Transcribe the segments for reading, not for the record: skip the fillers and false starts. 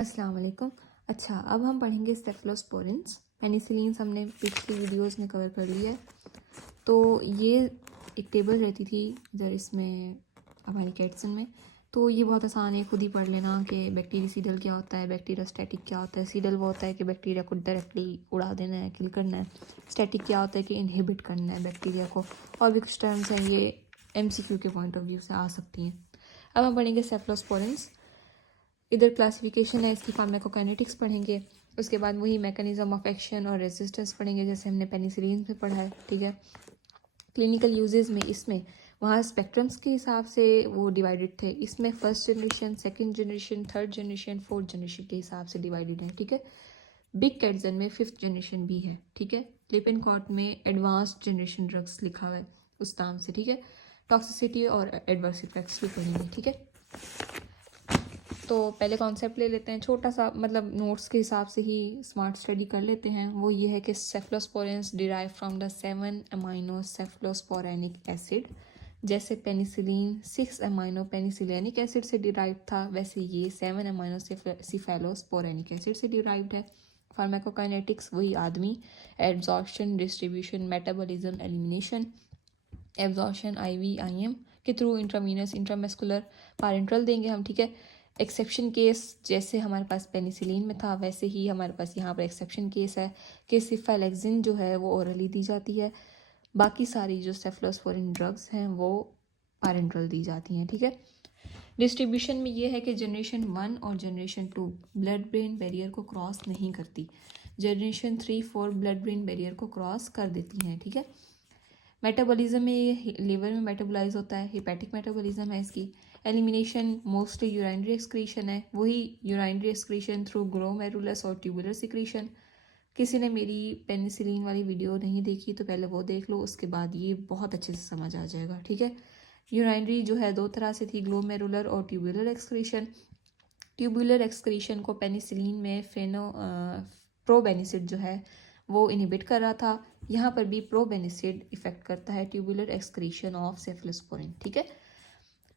अस्सलाम वालेकुम। अच्छा, अब हम पढ़ेंगे सेफलोस्पोरिन्स। पेनिसिलिन्स हमने पिछली वीडियोस में कवर कर लिया है। तो ये एक टेबल रहती थी इधर इसमें हमारी कैटसन में। तो ये बहुत आसान है, खुद ही पढ़ लेना कि बैक्टीरियासीडल क्या होता है, बैक्टीरियोस्टैटिक क्या होता है। सीडल वो होता है कि बैक्टीरिया को डायरेक्टली उड़ा देना है, किल करना है। स्टैटिक क्या होता है कि इनहिबिट करना है बैक्टीरिया को। और भी कुछ टर्म्स हैं, ये MCQ के पॉइंट ऑफ व्यू से आ सकती हैं। अब हम पढ़ेंगे सेफलोस्पोरिन्स। इधर क्लासिफिकेशन है, इसकी फार्माकोकाइनेटिक्स पढ़ेंगे। उसके बाद वही मैकेनिज्म ऑफ एक्शन और रेजिस्टेंस पढ़ेंगे जैसे हमने पेनिसिलिन में पढ़ा है। ठीक है, क्लिनिकल यूजेस में इसमें वहाँ स्पेक्ट्रम्स के हिसाब से वो डिवाइडेड थे। इसमें first generation, second generation, third generation, fourth generation के हिसाब से डिवाइडेड है। ठीक है, बिग कैटसन में फिफ्थ जनरेशन भी है। ठीक है, लिपिनकॉट में एडवांस्ड जनरेशन ड्रग्स लिखा हुआ है उस नाम से। ठीक है, टॉक्सिसिटी और एडवर्स इफेक्ट्स भी पढ़ेंगे। ठीक है, तो पहले कॉन्सेप्ट ले लेते हैं, छोटा सा मतलब नोट्स के हिसाब से ही स्मार्ट स्टडी कर लेते हैं। वो ये है कि cephalosporins derive from the 7 amino cephalosporanic acid. जैसे पेनिसिलिन 6 अमाइनो पेनिसिलिनिक एसिड से डिराइव था, वैसे ये 7 अमाइनो सिफेलोस्पोरेनिक एसिड से डिराइव्ड है। फार्माकोकाइनेटिक्स वही आदमी, absorption, distribution, metabolism, elimination. Absorption IV IM के थ्रू, इंट्रावीनस, इंट्रामस्कुलर, पारेंट्रल देंगे हम। ठीक है, एक्सेप्शन केस जैसे हमारे पास पेनिसिलिन में था वैसे ही हमारे पास यहाँ पर एक्सेप्शन केस है कि सिफेलेक्सिन जो है वो ओरली दी जाती है। बाकी सारी जो सेफलोस्पोरिन ड्रग्स हैं वो पारेंट्रल दी जाती हैं। ठीक है, डिस्ट्रीब्यूशन में ये है कि जनरेशन 1 और जनरेशन 2 ब्लड ब्रेन बैरियर को क्रॉस नहीं करती। जनरेशन 3, 4 ब्लड ब्रेन बैरियर को क्रॉस कर देती हैं। ठीक है, मेटाबॉलिज्म में ये लीवर में मेटाबोलाइज होता है, हिपैटिक मेटाबॉलिज्म है इसकी। एलिमिनेशन मोस्टली यूराइनरी एक्सक्रीशन है, वही यूराइनरी एक्सक्रीशन थ्रू ग्लोमेरुलस और ट्यूबुलर सिक्रीशन। किसी ने मेरी पेनिसिलिन वाली वीडियो नहीं देखी तो पहले वो देख लो, उसके बाद ये बहुत अच्छे से समझ आ जाएगा। ठीक है, यूराइनरी जो है दो तरह से थी, ग्लोमेरुलर और ट्यूबुलर एक्सक्रीशन। ट्यूबुलर एक्सक्रीशन को पेनिसिलिन में प्रोबेनिसिड जो है वो इनहिबिट कर रहा था। यहाँ पर भी प्रोबेनिसिड इफेक्ट करता है ट्यूबुलर एक्सक्रीशन ऑफ सेफलोस्पोरिन। ठीक है,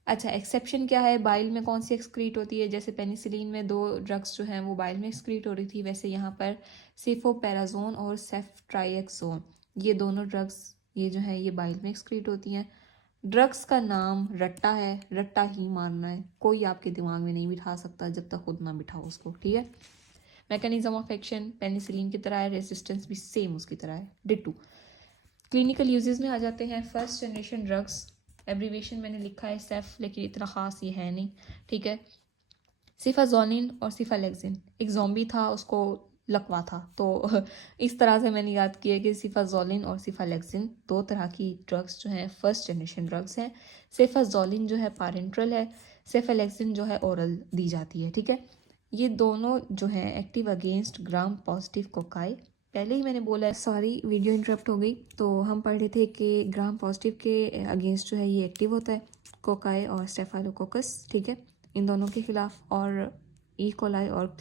अच्छा, एक्सेप्शन क्या है, बाइल में कौन सी एक्सक्रीट होती है। जैसे पेनिसिलिन में 2 ड्रग्स जो हैं वो बाइल में एक्सक्रीट हो रही थी, वैसे यहाँ पर सेफोपेराजोन और सेफ्ट्राइएक्सोन, ये दोनों ड्रग्स ये जो है ये बाइल में एक्सक्रीट होती हैं। ड्रग्स का नाम रट्टा है, रट्टा ही मारना है, कोई आपके दिमाग में नहीं बिठा सकता जब तक खुद ना बिठाओ उसको। ठीक है, मैकेनिज्म ऑफ एक्शन पेनिसिलिन की तरह है, रेजिस्टेंस भी सेम उसकी तरह है, डिटू। क्लिनिकल यूजेस में आ जाते हैं। फर्स्ट जनरेशन ड्रग्स, एब्रीवेशन मैंने लिखा है सेफ, लेकिन इतना ख़ास ये है नहीं। ठीक है, सिफाजोलिन और सिफालेक्सिन, एक ज़ॉम्बी था उसको लकवा था, तो इस तरह से मैंने याद किया कि सिफाजोलिन और सिफालेक्सिन 2 तरह की ड्रग्स जो हैं फर्स्ट जनरेशन ड्रग्स हैं। सिफाजोलिन जो है पारेंट्रल है, सिफालेक्सिन जो है ओरल दी जाती है। ठीक है, ये दोनों जो है active against gram positive cocci. पहले ही मैंने बोला है, सॉरी वीडियो इंटरप्ट हो गई। तो हम पढ़ रहे थे कि ग्राम पॉजिटिव के अगेंस्ट जो है ये एक्टिव होता है, कोकाई और स्टेफाइलोकोकस। ठीक है, इन दोनों के खिलाफ, और ई कोलाई और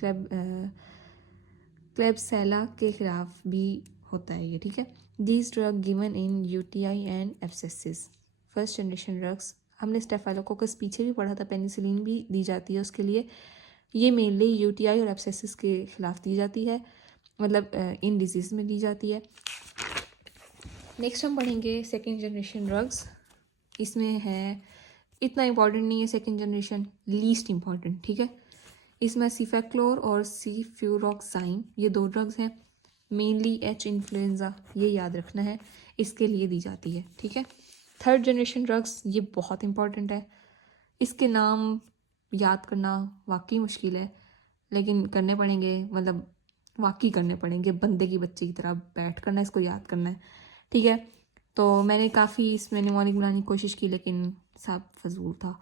क्लेबसेला के खिलाफ भी होता है ये। ठीक है, these drug given in UTI and abscesses. First generation drugs हमने स्टेफाइलोकोकस पीछे भी पढ़ा था, पेनिसिलिन भी दी जाती है उसके लिए। ये मेनली UTI और एब्सेसिस के खिलाफ दी जाती है, मतलब इन डिजीज़ में दी जाती है। नेक्स्ट हम पढ़ेंगे सेकेंड जनरेशन ड्रग्स। इसमें है, इतना इम्पॉर्टेंट नहीं है सेकेंड जनरेशन, लीस्ट इम्पॉर्टेंट। ठीक है, इसमें सीफेक्लोर और सीफ्यूरोक्साइन ये 2 ड्रग्स हैं। मेनली H इन्फ्लुएंजा, ये याद रखना है, इसके लिए दी जाती है। ठीक है, थर्ड जनरेशन ड्रग्स ये बहुत इंपॉर्टेंट है, इसके नाम याद करना वाकई मुश्किल है, लेकिन करने पड़ेंगे, मतलब वाकई करने पड़ेंगे, बंदे की बच्चे की तरह बैठ करना इसको याद करना है। ठीक है, तो मैंने काफ़ी इसमें निमोनिक बनाने की कोशिश की लेकिन सब फजूल था।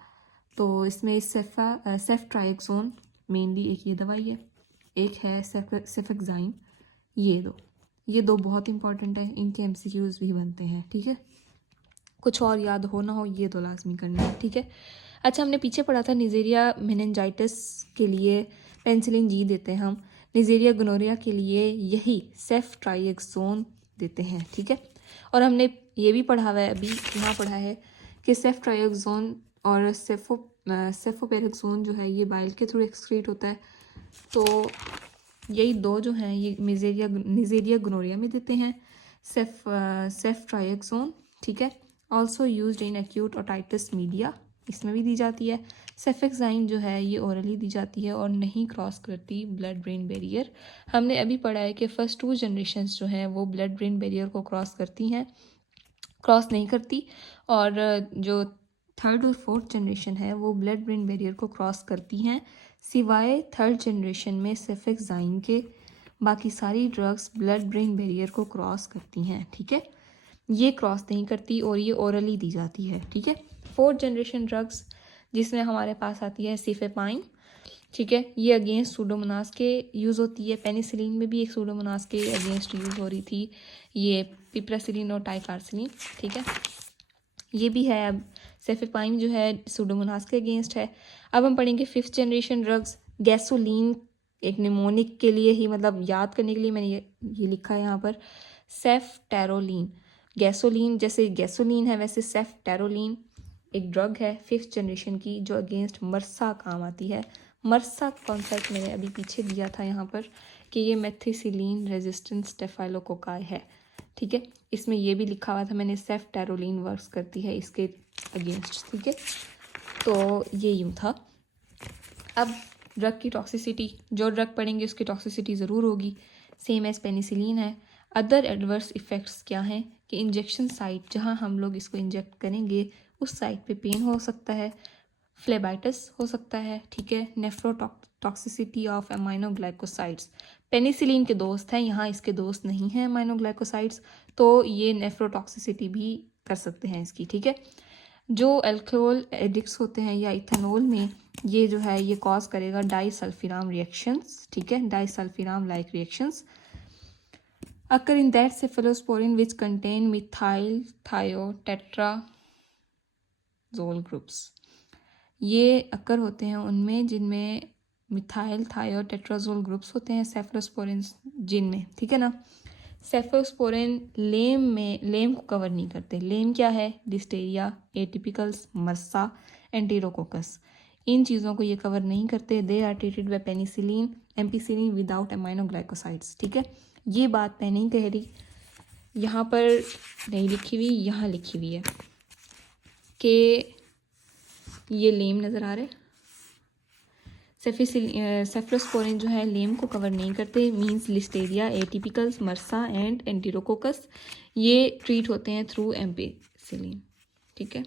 तो इसमें सेफ्ट्राइक्सोन मेनली एक ये दवाई है, एक है सेफेक्साइन। ये दो बहुत इंपॉर्टेंट है, इनके MCQs भी बनते हैं। ठीक है, कुछ और याद हो ना हो ये तो लाजमी करना है। ठीक है, अच्छा, हमने पीछे पढ़ा था निजेरिया मेनिनजाइटिस के लिए पेनिसिलिन G देते हैं हम, निजेरिया गोनोरिया के लिए यही सेफ्ट्राइक्सोन देते हैं। ठीक है, और हमने ये भी पढ़ा हुआ है, अभी यहाँ पढ़ा है कि सेफ्ट्राइक्सोन और सेफोपेरेक्सोन जो है ये बाइल के थ्रू एक्सक्रीट होता है। तो यही दो जो हैं ये निजेरिया गोनोरिया में देते हैं, सेफ्ट्राइक्सोन, ठीक है। Also used in acute otitis media, इसमें भी दी जाती है। सेफेक्साइन जो है ये ओरली दी जाती है और नहीं क्रॉस करती ब्लड ब्रेन बैरियर। हमने अभी पढ़ा है कि फर्स्ट 2 जनरेशन्स जो हैं वो ब्लड ब्रेन बैरियर को क्रॉस नहीं करती, और जो 3rd और 4th जनरेशन है वो ब्लड ब्रेन बैरियर को क्रॉस करती हैं, सिवाय 3rd जनरेशन में सेफेक्साइन के। बाकी सारी ड्रग्स ब्लड ब्रेन बैरियर को क्रॉस करती हैं, ठीक है। ये क्रॉस नहीं करती और ये ओरली दी जाती है, ठीक है। 4th जनरेशन ड्रग्स जिसमें हमारे पास आती है सिफेपाइन, ठीक है। ये अगेंस्ट सूडोमोनास के यूज़ होती है। पेनिसिलिन में भी एक सूडोमोनास के अगेंस्ट यूज़ हो रही थी, ये पिप्रासिलिन और टाइकार्सिलिन, ठीक है। ये भी है। अब सेफेपाइन जो है सूडोमोनास के अगेंस्ट है। अब हम पढ़ेंगे 5th जनरेशन ड्रग्स। गैसोलीन, एक निमोनिक के लिए ही, मतलब याद करने के लिए मैंने ये लिखा है यहाँ पर, सेफ्टेरोलीन। गैसोलीन जैसे गैसोलीन है वैसे सेफ्टेरोलीन एक ड्रग है 5th जनरेशन की जो अगेंस्ट मर्सा काम आती है। मर्सा कॉन्सेप्ट मैंने अभी पीछे दिया था यहाँ पर कि ये मेथिसिलीन रेजिस्टेंट स्टेफाइलोकोकाई है, ठीक है। इसमें ये भी लिखा हुआ था मैंने, सेफ्टेरोलीन वर्क्स करती है इसके अगेंस्ट, ठीक है। तो ये यूँ था। अब ड्रग की टॉक्सिसिटी, जो ड्रग पढ़ेंगे उसकी टॉक्सिसिटी ज़रूर होगी, सेम एज पेनिसिलिन है। अदर एडवर्स इफ़ेक्ट्स क्या हैं कि इंजेक्शन साइट जहाँ हम लोग इसको इंजेक्ट करेंगे उस साइट पे पेन हो सकता है, फ्लेबाइटिस हो सकता है, ठीक है। नेफ्रोटॉक्सिसिटी ऑफ अमाइनोग्लाइकोसाइड्स, पेनिसिलिन के दोस्त हैं, यहाँ इसके दोस्त नहीं हैं अमाइनोग्लाइकोसाइड्स, तो ये नेफ्रोटॉक्सिसिटी भी कर सकते हैं इसकी, ठीक है। जो अल्कोहल एडिक्ट्स होते हैं या इथेनॉल में, ये जो है ये कॉज करेगा डाइसल्फिराम रिएक्शंस, ठीक है। Disulfiram like reactions occur in that cephalosporin which contain methyl thiotetrazole groups। ये अक्कर होते हैं उनमें जिनमें मिथाइल थायोटेट्राजोल ग्रुप्स होते हैं सेफलोस्पोरिन जिनमें, ठीक है ना। सेफलोस्पोरिन लेम को कवर नहीं करते। लेम क्या है? डिस्टेरिया, एटिपिकल्स, मर्सा, एंटीरोकोकस, इन चीज़ों को ये कवर नहीं करते। They are treated by penicillin ampicillin without aminoglycosides, ठीक है। ये बात मैं नहीं कह रही, यहाँ पर नहीं लिखी हुई, यहाँ लिखी हुई है कि ये लेम नज़र आ रहे हैं। सेफलोस्पोरिन जो है लेम को कवर नहीं करते, मींस लिस्टेरिया, एटिपिकल्स, मर्सा एंड एंटीरोकोकस ये ट्रीट होते हैं थ्रू एम्पिसिलिन, ठीक है।